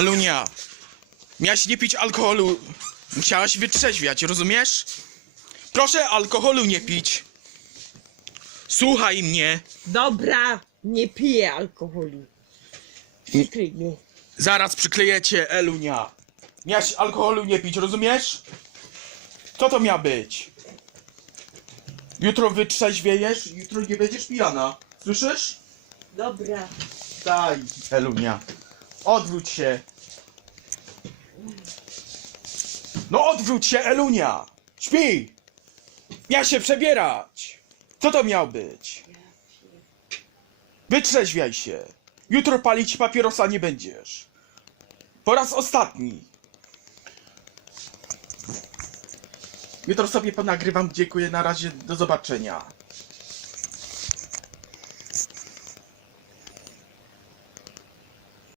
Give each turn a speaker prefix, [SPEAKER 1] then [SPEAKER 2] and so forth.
[SPEAKER 1] Elunia, miałaś nie pić alkoholu. Musiałaś wytrzeźwiać, rozumiesz? Proszę alkoholu nie pić. Słuchaj mnie.
[SPEAKER 2] Dobra, nie piję alkoholu. Przykryj mnie.
[SPEAKER 1] Zaraz przyklejecie, Elunia. Miałaś alkoholu nie pić, rozumiesz? Co to miał być? Jutro wytrzeźwiejesz, jutro nie będziesz pijana. Słyszysz?
[SPEAKER 2] Dobra.
[SPEAKER 1] Daj, Elunia. Odwróć się. No odwróć się, Elunia. Śpi. Miał się przebierać. Co to miał być? Wytrzeźwiaj się. Jutro palić papierosa nie będziesz. Po raz ostatni. Jutro sobie ponagrywam. Dziękuję. Na razie. Do zobaczenia.